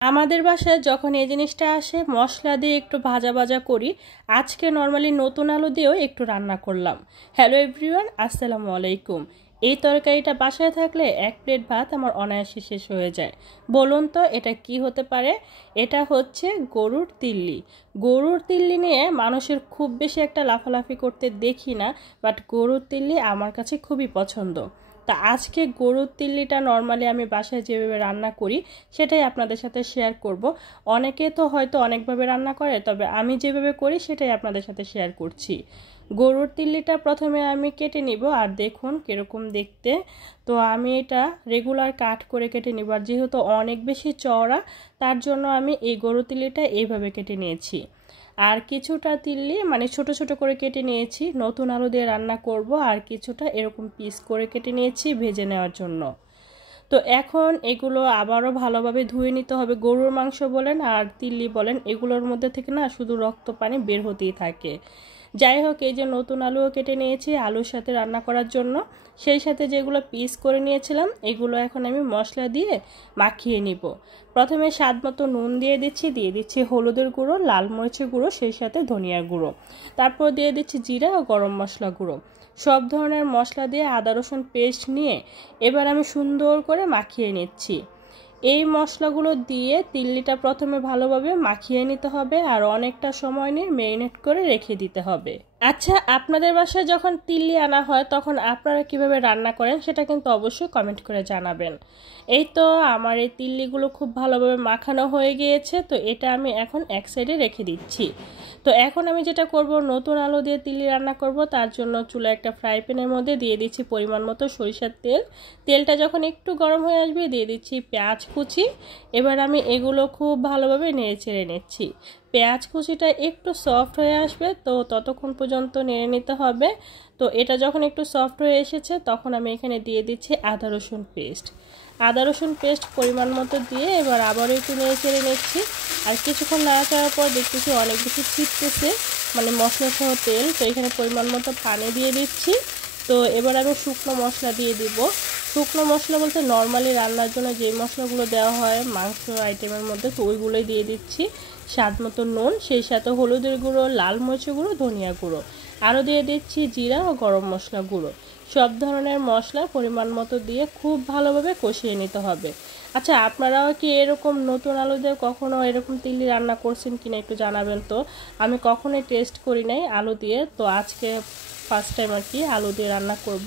আমাদের বাসায় যখন এই জিনিসটা আসে মশলা দিয়ে একটু ভাজা ভাজা করি। আজকে নর্মালি নতুন আলু দিয়েও একটু রান্না করলাম। হ্যালো এভরিওয়ান, আসসালামু আলাইকুম। এই তরকারিটা বাসায় থাকলে এক প্লেট ভাত আমার অনায়াসে শেষ হয়ে যায়। বলুন তো এটা কি হতে পারে? এটা হচ্ছে গরুর তিল্লি। গরুর তিল্লি নিয়ে মানুষের খুব বেশি একটা লাফালাফি করতে দেখি না, বাট গরুর তিল্লি আমার কাছে খুবই পছন্দ। তা আজকে গরুর তিল্লিটা নর্মালি আমি বাসায় যেভাবে রান্না করি সেটাই আপনাদের সাথে শেয়ার করব। অনেকে তো হয়তো অনেকভাবে রান্না করে, তবে আমি যেভাবে করি সেটাই আপনাদের সাথে শেয়ার করছি। গরুর তিল্লিটা প্রথমে আমি কেটে নিব, আর দেখুন কীরকম দেখতে। তো আমি এটা রেগুলার কাট করে কেটে নিব, আর যেহেতু অনেক বেশি চওড়া তার জন্য আমি এই গরুর তিল্লিটা এইভাবে কেটে নিয়েছি। আর কিছুটা তিল্লি মানে ছোট ছোট করে কেটে নিয়েছি, নতুন আলু দিয়ে রান্না করব। আর কিছুটা এরকম পিস করে কেটে নিয়েছি ভেজে নেওয়ার জন্য। তো এখন এগুলো আবারও ভালোভাবে ধুয়ে নিতে হবে। গরুর মাংস বলেন আর তিল্লি বলেন, এগুলোর মধ্যে থেকে না শুধু রক্ত পানি বের হতেই থাকে। যাই হোক, এই যে নতুন আলুও কেটে নিয়েছি আলুর সাথে রান্না করার জন্য। সেই সাথে যেগুলো পিস করে নিয়েছিলাম এগুলো এখন আমি মশলা দিয়ে মাখিয়ে নিব। প্রথমে স্বাদ মতো নুন দিয়ে দিচ্ছি হলুদের গুঁড়ো, লাল মরিচের গুঁড়ো, সেই সাথে ধনিয়ার গুঁড়ো। তারপর দিয়ে দিচ্ছি জিরা ও গরম মশলা গুঁড়ো। সব ধরনের মশলা দিয়ে আদা রসুন পেস্ট নিয়ে এবার আমি সুন্দর করে মাখিয়ে নিচ্ছি। এই মশলাগুলো দিয়ে তিল্লিটা প্রথমে ভালোভাবে মাখিয়ে নিতে হবে, আর অনেকটা সময় নিয়ে ম্যারিনেট করে রেখে দিতে হবে। আচ্ছা, আপনাদের বাসায় যখন তিল্লি আনা হয় তখন আপনারা কিভাবে রান্না করেন সেটা কিন্তু অবশ্যই কমেন্ট করে জানাবেন। এই তো আমার এই তিল্লিগুলো খুব ভালোভাবে মাখানো হয়ে গিয়েছে, তো এটা আমি এখন এক সাইডে রেখে দিচ্ছি। তো এখন আমি যেটা করব, নতুন আলু দিয়ে তিল্লি রান্না করব, তার জন্য চুলায় একটা ফ্রাই প্যানের মধ্যে দিয়ে দিচ্ছি পরিমাণ মতো সরিষার তেল। তেলটা যখন একটু গরম হয়ে আসবে দিয়ে দিচ্ছি পেঁয়াজ কুচি। এবার আমি এগুলো খুব ভালোভাবে নেড়ে চেড়ে নিচ্ছি। পেঁয়াজ কুচিটা একটু সফট হয়ে আসবে, তো ততক্ষণ পর্যন্ত নেড়ে নিতে হবে। তো এটা যখন একটু সফট হয়ে এসেছে তখন আমি এখানে দিয়ে দিচ্ছি আদা রসুন পেস্ট। আদা রসুন পেস্ট পরিমাণ মতো দিয়ে এবার আবারও একটু নেড়ে চেড়ে নিচ্ছি। আর কিছুক্ষণ নাড়াচাড়ার পর দেখতেছি অনেক বেশি ছিটতেছে, মানে মশলা সহ তেল। তো এখানে পরিমাণ মতো পানি দিয়ে দিচ্ছি। তো এবার আমি শুকনো মশলা দিয়ে দিব। শুকনো মশলা বলতে নর্মালি রান্নার জন্য যে মশলাগুলো দেওয়া হয় মাংস আইটেমের মধ্যে, তো ওইগুলোই দিয়ে দিচ্ছি। স্বাদ মতো নুন, সেই সাথে হলুদের গুঁড়ো, লাল মরিচের গুঁড়ো, ধনিয়া গুঁড়ো, আরও দিয়ে দিচ্ছি জিরা ও গরম মশলা গুঁড়ো। সব ধরনের মশলা পরিমাণ মতো দিয়ে খুব ভালোভাবে কষিয়ে নিতে হবে। আচ্ছা, আপনারাও কি এরকম নতুন আলু দিয়ে কখনো এরকম তিল্লি রান্না করছেন কিনা একটু জানাবেন তো। আমি কখনোই টেস্ট করি নাই আলু দিয়ে, তো আজকে ফার্স্ট টাইম আর কি আলু দিয়ে রান্না করব।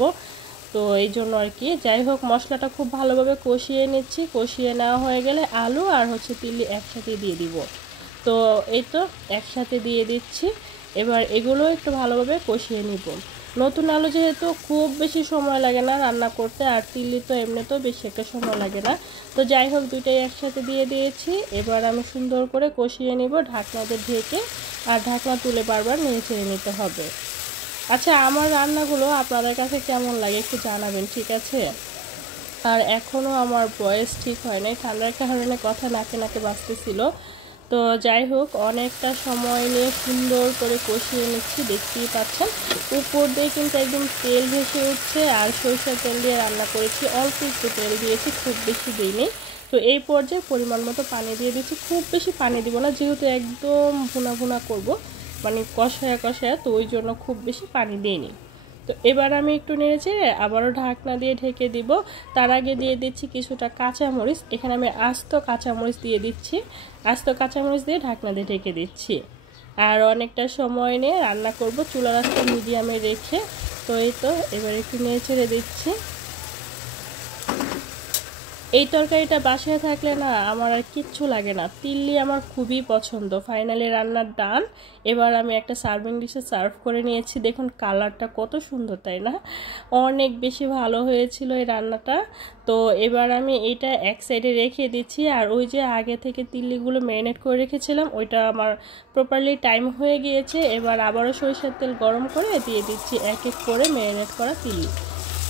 তো এই জন্য আর কি। যাই হোক, মশলাটা খুব ভালোভাবে কষিয়ে নিচ্ছি। কষিয়ে নেওয়া হয়ে গেলে আলু আর তিল্লি একসাথে দিয়ে দিব। তো এই তো একসাথে দিয়ে দিচ্ছি। এবার এগুলো একটু ভালোভাবে কষিয়ে নিব। নতুন আলু যেহেতু খুব বেশি সময় লাগে না রান্না করতে, আর তিল্লি তো এমনিতেও বেশি একটা সময় লাগে না। তো যাই হোক, দুইটাই একসাথে দিয়ে দিয়েছি। এবার আমি সুন্দর করে কষিয়ে নিব ঢাকনা দিয়ে ঢেকে, আর ঢাকনা তুলে বারবার নেড়ে চেড়ে নিতে হবে। আচ্ছা, আমার রান্নাগুলো আপনাদের কাছে কেমন লাগে একটু জানাবেন, ঠিক আছে? আর এখনও আমার ভয়েস ঠিক হয় নাই, ঠান্ডার কারণে কথা নাকে নাকে বাজতেছিল। তো যাই হোক, অনেকটা সময় নিয়ে সুন্দর করে কষিয়ে নিচ্ছি, দেখতেই পাচ্ছেন। উপর দিয়ে কিন্তু একদম তেল ভেসে উঠছে, আর সরষের তেল দিয়ে রান্না করেছি, অল্প একটু তেল দিয়েছি, খুব বেশি দিইনি। তো এই পর্যায়ে পরিমাণ মতো পানি দিয়ে দিচ্ছি। খুব বেশি পানি দিব না, যেহেতু একদম ভুনা ভুনা করব, মানে কষায়া কষায়া, তো ওই জন্য খুব বেশি পানি দিইনি। তো এবার আমি একটু নেড়েছে আবারও ঢাকনা দিয়ে ঢেকে দিব। তার আগে দিয়ে দিচ্ছি কিছুটা কাঁচামরিচ। এখানে আমি আস্ত কাঁচামরিচ দিয়ে দিচ্ছি। আস্ত কাঁচামরিচ দিয়ে ঢাকনা দিয়ে ঢেকে দিচ্ছি। আর অনেকটা সময় নিয়ে রান্না করব চুলার আঁচটা মিডিয়ামে রেখে। তো এই তো এবার একটু নেড়ে ছেড়ে দিচ্ছি। এই তরকারিটা বাসায় থাকলে না আমার আর কিচ্ছু লাগে না। তিল্লি আমার খুবই পছন্দ। ফাইনালি রান্নার ডান। এবার আমি একটা সার্ভিং ডিশে সার্ভ করে নিয়েছি। দেখুন কালারটা কত সুন্দর, তাই না? অনেক বেশি ভালো হয়েছিল এই রান্নাটা। তো এবার আমি এইটা এক সাইডে রেখে দিচ্ছি। আর ওই যে আগে থেকে তিল্লিগুলো ম্যারিনেট করে রেখেছিলাম ওইটা আমার প্রপারলি টাইম হয়ে গিয়েছে। এবার আবারও সরিষার তেল গরম করে দিয়ে দিচ্ছি এক এক করে ম্যারিনেট করা তিল্লি।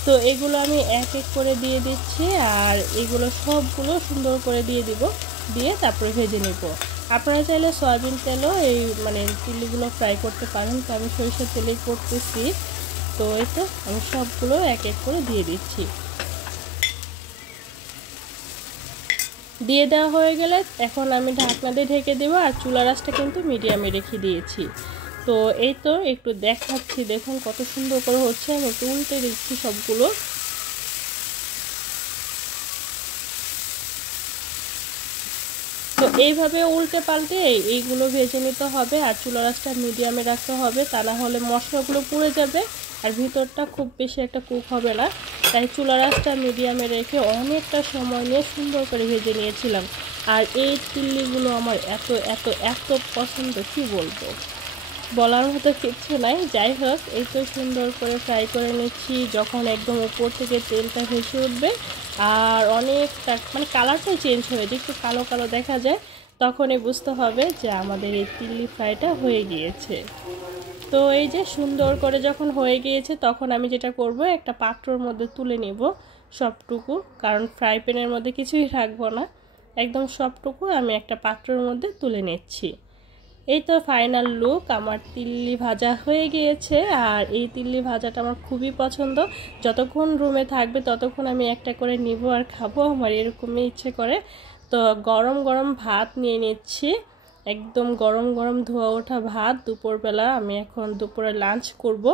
তো এগুলো আমি এক এক করে দিয়ে দিচ্ছি, আর এগুলো সবগুলো সুন্দর করে দিয়ে দিব। দিয়ে তারপরে ভেজে নেব। আপনারা চাইলে সয়াবিন তেলও এই মানে তিল্লিগুলো ফ্রাই করতে পারেন, তো আমি সরিষার তেলেই করতেছি। তো এই তো আমি সবগুলো এক এক করে দিয়ে দিচ্ছি। দিয়ে দেওয়া হয়ে গেলে এখন আমি ঢাকনা দিয়ে ঢেকে দেবো। আর চুলার আঁচটা কিন্তু মিডিয়ামে রেখে দিয়েছি। তো এই তো একটু দেখাচ্ছি, দেখুন কত সুন্দর করে হচ্ছে। আমি একটু উল্টে দিচ্ছি সবগুলো। তো এইভাবে উল্টে পাল্টে এইগুলো ভেজে নিতে হবে। আর চুলার আঁচটা মিডিয়ামে রাখতে হবে, তা না হলে মশলাগুলো পুড়ে যাবে আর ভিতরটা খুব বেশি একটা কুক হবে না। তাই চুলার আঁচটা মিডিয়ামে রেখে অনেকটা সময় নিয়ে সুন্দর করে ভেজে নিয়েছিলাম। আর এই তিল্লিগুলো আমার এত এত এত পছন্দ, কি বলবো, বলার মতো কিচ্ছু নাই। যাই হোক, এই তো সুন্দর করে ফ্রাই করে নিচ্ছি। যখন একদম উপর থেকে তেলটা ভেসে উঠবে আর অনেকটা মানে কালারটাই চেঞ্জ হয়ে যায়, একটু কালো কালো দেখা যায়, তখনই বুঝতে হবে যে আমাদের এই তিল্লি ফ্রাইটা হয়ে গিয়েছে। তো এই যে সুন্দর করে যখন হয়ে গিয়েছে, তখন আমি যেটা করব, একটা পাত্রর মধ্যে তুলে নেব সবটুকু, কারণ ফ্রাই প্যানের মধ্যে কিছুই রাখবো না, একদম সবটুকু আমি একটা পাত্রের মধ্যে তুলে নিচ্ছি। এই তো ফাইনাল লুক, আমার তিল্লি ভাজা হয়ে গিয়েছে। আর এই তিল্লি ভাজাটা আমার খুবই পছন্দ। যতক্ষণ রুমে থাকবে ততক্ষণ আমি একটা করে নিব আর খাবো, আমার এরকমই ইচ্ছে করে। তো গরম গরম ভাত নিয়ে নিচ্ছি, একদম গরম গরম ধোয়া ওঠা ভাত। দুপুরবেলা আমি এখন দুপুরে লাঞ্চ করব,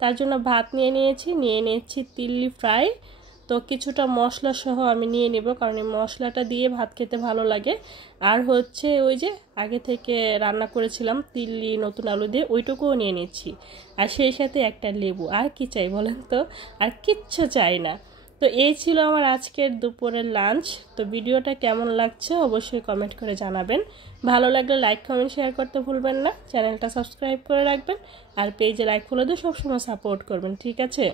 তার জন্য ভাত নিয়ে নিয়েছি তিল্লি ফ্রাই। তো কিছুটা মশলা সহ আমি নিয়ে নেব, কারণ এই মশলাটা দিয়ে ভাত খেতে ভালো লাগে। আর হচ্ছে ওই যে আগে থেকে রান্না করেছিলাম তিল্লি নতুন আলু দিয়ে, ওইটুকুও নিয়ে নিচ্ছি। আর সেই সাথে একটা লেবু। আর কি চাই বলেন তো, আর কিচ্ছু চাই না। তো এই ছিল আমার আজকের দুপুরের লাঞ্চ। তো ভিডিওটা কেমন লাগছে অবশ্যই কমেন্ট করে জানাবেন। ভালো লাগলে লাইক কমেন্ট শেয়ার করতে ভুলবেন না। চ্যানেলটা সাবস্ক্রাইব করে রাখবেন আর পেজে লাইক ফলো দিয়ে সবসময় সাপোর্ট করবেন, ঠিক আছে?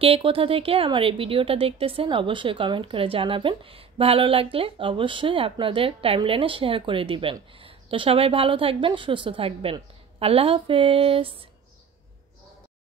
কে কোথা থেকে আমার এই ভিডিওটা দেখতেছেন অবশ্যই কমেন্ট করে জানাবেন। ভালো লাগলে অবশ্যই আপনাদের টাইমলাইনে শেয়ার করে দিবেন। তো সবাই ভালো থাকবেন, সুস্থ থাকবেন। আল্লাহ হাফেজ।